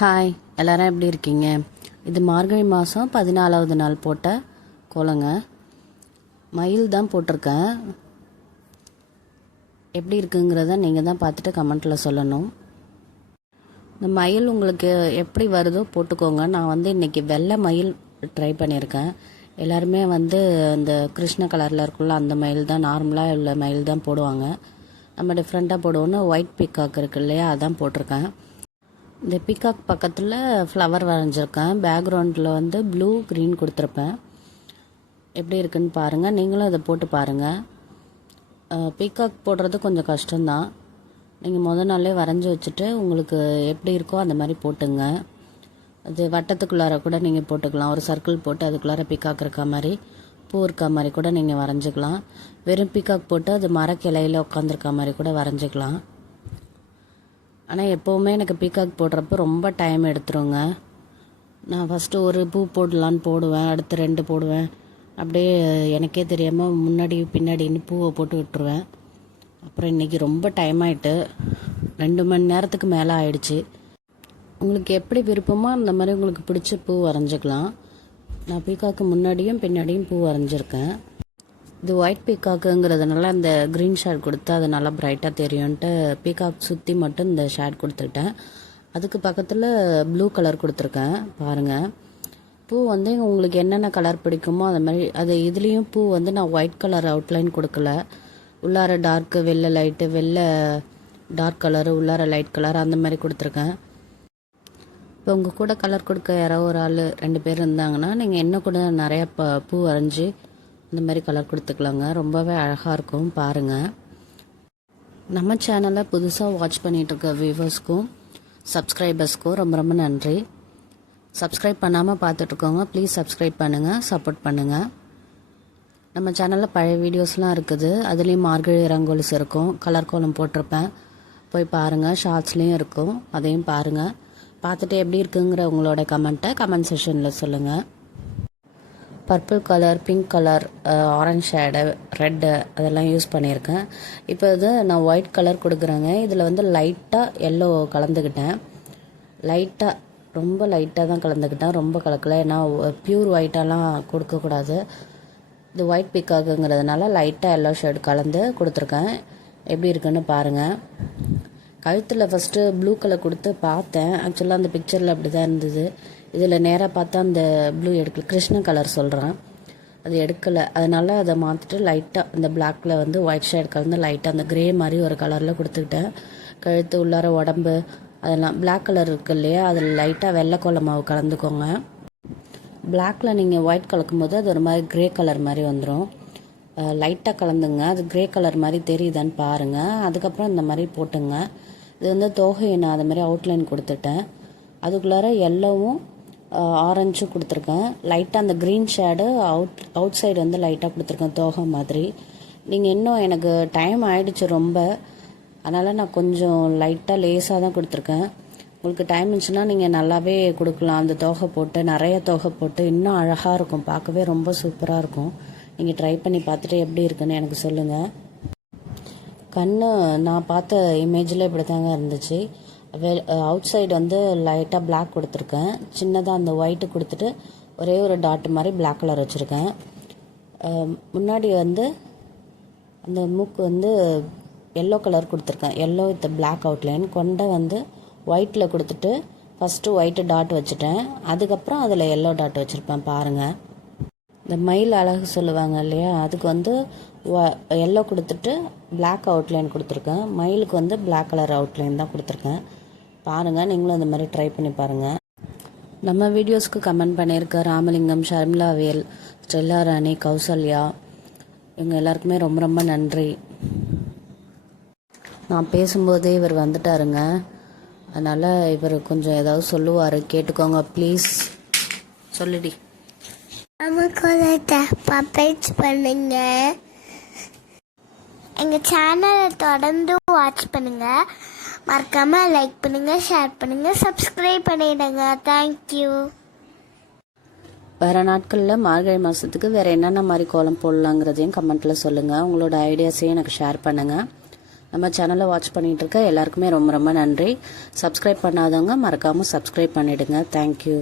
Hi, எல்லாரும் எப்படி இருக்கீங்க? இது மார்கழி மாதம் 14வது நாள் போட்ட கோலங்க. மயில் தான் போட்டிருக்கேன். எப்படி இருக்குங்கிறத நீங்கள் தான் பார்த்துட்டு கமெண்ட்டில் சொல்லணும். இந்த மயில் உங்களுக்கு எப்படி வருதோ போட்டுக்கோங்க. நான் இன்றைக்கி வெள்ளை மயில் ட்ரை பண்ணியிருக்கேன். எல்லாருமே இந்த கிருஷ்ண கலரில் இருக்குள்ள அந்த மயில் தான், நார்மலாக உள்ள மயில் தான் போடுவாங்க. நம்ம டிஃப்ரெண்ட்டாக போடுவோன்னு ஒயிட் பீகாக் இருக்கு இல்லையா, அதான் போட்டிருக்கேன். இந்த பீகாக் பக்கத்தில் ஃப்ளவர் வரைஞ்சிருக்கேன். பேக்ரவுண்டில் ப்ளூ க்ரீன் கொடுத்துருப்பேன். எப்படி இருக்குன்னு பாருங்கள், நீங்களும் அதை போட்டு பாருங்கள். பீகாக் போடுறது கொஞ்சம் கஷ்டம்தான். நீங்கள் நாளே வரைஞ்சி வச்சுட்டு உங்களுக்கு எப்படி இருக்கோ அந்த மாதிரி போட்டுங்க. அது வட்டத்துக்குள்ளார கூட நீங்கள் போட்டுக்கலாம். ஒரு சர்க்கிள் போட்டு அதுக்குள்ளார பீகாக் இருக்க மாதிரி, பூ இருக்க மாதிரி கூட நீங்கள் வரைஞ்சிக்கலாம். வெறும் பீகாக் போட்டு அது மரக்கிளையில் உட்காந்துருக்க மாதிரி கூட வரைஞ்சிக்கலாம். ஆனால் எப்போவுமே எனக்கு பீகாக் போடுறப்போ ரொம்ப டைம் எடுத்துருங்க. நான் ஃபஸ்ட்டு ஒரு பூ போடலான்னு போடுவேன், அடுத்து 2 போடுவேன். அப்படியே எனக்கே தெரியாமல் முன்னாடி பின்னாடின்னு பூவை போட்டு விட்டுருவேன். அப்புறம் இன்றைக்கி ரொம்ப டைம் ஆகிட்டு 2 மணி நேரத்துக்கு மேலே ஆயிடுச்சு. உங்களுக்கு எப்படி விருப்பமோ அந்த மாதிரி உங்களுக்கு பிடிச்ச பூ வரைஞ்சிக்கலாம். நான் பீகாக்கு முன்னாடியும் பின்னாடியும் பூ வரைஞ்சிருக்கேன். இது ஒயிட் பீகாக்குங்கிறதுனால அந்த க்ரீன் ஷேட் கொடுத்து அது நல்லா பிரைட்டாக தெரியும்ன்ட்டு பீகாக் சுற்றி மட்டும் இந்த ஷேட் கொடுத்துக்கிட்டேன். அதுக்கு பக்கத்தில் ப்ளூ கலர் கொடுத்துருக்கேன். பாருங்கள், பூ உங்களுக்கு என்னென்ன கலர் பிடிக்குமோ அது மாதிரி அது இதுலேயும் பூ நான் ஒயிட் கலர் அவுட்லைன் கொடுக்கல. உள்ளார டார்க்கு வெள்ளை லைட்டு, வெள்ளை டார்க் கலரு, உள்ளார லைட் கலர் அந்த மாதிரி கொடுத்துருக்கேன். இப்போ உங்கள் கூட கலர் கொடுக்க யாரோ ஒரு ஆள் 2 பேர் இருந்தாங்கன்னா நீங்கள் இன்னும் கூட நிறையா பூ வரைஞ்சி இந்த மாதிரி கலர் கொடுத்துக்கலாங்க. ரொம்பவே அழகாக இருக்கும். பாருங்கள், நம்ம சேனலை புதுசாக வாட்ச் பண்ணிகிட்ருக்க வியூவர்ஸ்க்கும் சப்ஸ்கிரைபர்ஸ்க்கும் ரொம்ப ரொம்ப நன்றி. சப்ஸ்கிரைப் பண்ணாமல் பார்த்துட்ருக்கோங்க, ப்ளீஸ் சப்ஸ்கிரைப் பண்ணுங்கள், சப்போர்ட் பண்ணுங்கள். நம்ம சேனலில் பழைய வீடியோஸ்லாம் இருக்குது. அதுலேயும் மார்கழி ரங்கோலிஸ் இருக்கும், கலர் கோலம் போட்டிருப்பேன், போய் பாருங்கள். ஷார்ட்ஸ்லேயும் இருக்கும், அதையும் பாருங்கள். பார்த்துட்டு எப்படி இருக்குங்கிற உங்களோட கமெண்ட்டை கமெண்ட் செக்ஷனில் சொல்லுங்கள். Purple colour, pink colour, orange shade, red அதெல்லாம் யூஸ் பண்ணியிருக்கேன். இப்போ நான் ஒயிட் கலர் கொடுக்குறேங்க. இதில் லைட்டாக எல்லோ கலந்துக்கிட்டேன். லைட்டாக, ரொம்ப லைட்டாக தான் கலந்துக்கிட்டேன், ரொம்ப கலக்கலை. ஏன்னா பியூர் ஒயிட்டாலாம் கொடுக்கக்கூடாது. இது ஒயிட் பீக்காக்குங்கிறதுனால லைட்டாக எல்லோ ஷேடு கலந்து கொடுத்துருக்கேன். எப்படி இருக்குன்னு பாருங்கள். கழுத்தில் ஃபஸ்ட்டு ப்ளூ கலர் கொடுத்து பார்த்தேன். ஆக்சுவலாக அந்த பிக்சரில் அப்படி தான் இருந்தது. இதில் நேராக பார்த்தா அந்த ப்ளூ எடுக்கல, கிருஷ்ண கலர் சொல்கிறேன், அது எடுக்கலை. அதனால் அதை மாற்றிட்டு லைட்டாக அந்த பிளாக்கில் ஒயிட் ஷேட் கலந்து லைட்டாக அந்த க்ரே மாதிரி ஒரு கலரில் கொடுத்துக்கிட்டேன். கழுத்து உள்ளார உடம்பு அதெல்லாம் பிளாக் கலர் இருக்குது இல்லையா, அதில் லைட்டாக வெள்ளை கோல மாவு கலந்துக்கோங்க. பிளாக்கில் நீங்கள் ஒயிட் கலக்கும் போது அது ஒரு மாதிரி க்ரே கலர் மாதிரி வந்துடும். லைட்டாக கலந்துங்க, அது க்ரே கலர் மாதிரி தெரியுதான்னு பாருங்கள். அதுக்கப்புறம் இந்த மாதிரி போட்டுங்க. இது தோகையை நான் அது மாதிரி அவுட்லைன் கொடுத்துட்டேன். அதுக்குள்ளார எல்லோவும் ஆரஞ்சும் கொடுத்துருக்கேன். லைட்டாக அந்த க்ரீன் ஷேடு அவுட் சைடு லைட்டாக கொடுத்துருக்கேன், தோகை மாதிரி. நீங்கள் இன்னும் எனக்கு டைம் ஆகிடுச்சு ரொம்ப, அதனால் நான் கொஞ்சம் லைட்டாக லேஸாக தான் கொடுத்துருக்கேன். உங்களுக்கு டைம் இருந்துச்சுன்னா நீங்கள் நல்லாவே கொடுக்கலாம். அந்த தோகை போட்டு, நிறைய தோகை போட்டு இன்னும் அழகாக இருக்கும், பார்க்கவே ரொம்ப சூப்பராக இருக்கும். நீங்கள் ட்ரை பண்ணி பார்த்துட்டு எப்படி இருக்குன்னு எனக்கு சொல்லுங்கள். கண் நான் பார்த்த இமேஜில் இப்படி தாங்க இருந்துச்சு. அவுட் சைடு லைட்டாக பிளாக் கொடுத்துருக்கேன். சின்னதாக அந்த ஒயிட்டு கொடுத்துட்டு ஒரே ஒரு டாட் மாதிரி பிளாக் கலர் வச்சுருக்கேன். முன்னாடி அந்த மூக்கு எல்லோ கலர் கொடுத்துருக்கேன். Yellow with black outline. கொண்டை ஒயிட்டில் கொடுத்துட்டு ஃபஸ்ட்டு ஒயிட்டு டாட் வச்சுட்டேன். அதுக்கப்புறம் அதில் எல்லோ டாட் வச்சுருப்பேன். பாருங்கள், இந்த மயில் அழகு சொல்லுவாங்க இல்லையா, அதுக்கு எல்லோ கொடுத்துட்டு பிளாக் அவுட்லைன் கொடுத்துருக்கேன். மயிலுக்கு பிளாக் கலர் அவுட்லைன் தான் கொடுத்துருக்கேன். பாருங்கள், நீங்களும் அந்த மாதிரி ட்ரை பண்ணி பாருங்கள். நம்ம வீடியோஸ்க்கு கமெண்ட் பண்ணியிருக்க ராமலிங்கம், ஷர்மிளா வேல், ஸ்டெல்லா ராணி, கௌசல்யா, இவங்க எல்லாருக்குமே ரொம்ப ரொம்ப நன்றி. நான் பேசும்போதே இவர் வந்துட்டாருங்க, அதனால் இவர் கொஞ்சம் ஏதாவது சொல்லுவார், கேட்டுக்கோங்க ப்ளீஸ். சொல்லுடி. பப்ளிஷ் பண்ணுங்க, எங்கள் சேனலை தொடர்ந்து வாட்ச் பண்ணுங்க, மறக்காமல் லைக் பண்ணுங்க, ஷேர் பண்ணுங்க, சப்ஸ்கிரைப் பண்ணிடுங்க. தேங்க்யூ. வேறு நாட்களில் மார்கழி மாதத்துக்கு வேறு என்னென்ன மாதிரி கோலம் போடலாங்கிறதையும் கமெண்ட்டில் சொல்லுங்கள். உங்களோட ஐடியாஸையும் எனக்கு ஷேர் பண்ணுங்கள். நம்ம சேனலை வாட்ச் பண்ணிகிட்டு இருக்க எல்லாருக்குமே ரொம்ப ரொம்ப நன்றி. சப்ஸ்கிரைப் பண்ணாதவங்க மறக்காமல் சப்ஸ்கிரைப் பண்ணிவிடுங்க. தேங்க்யூ.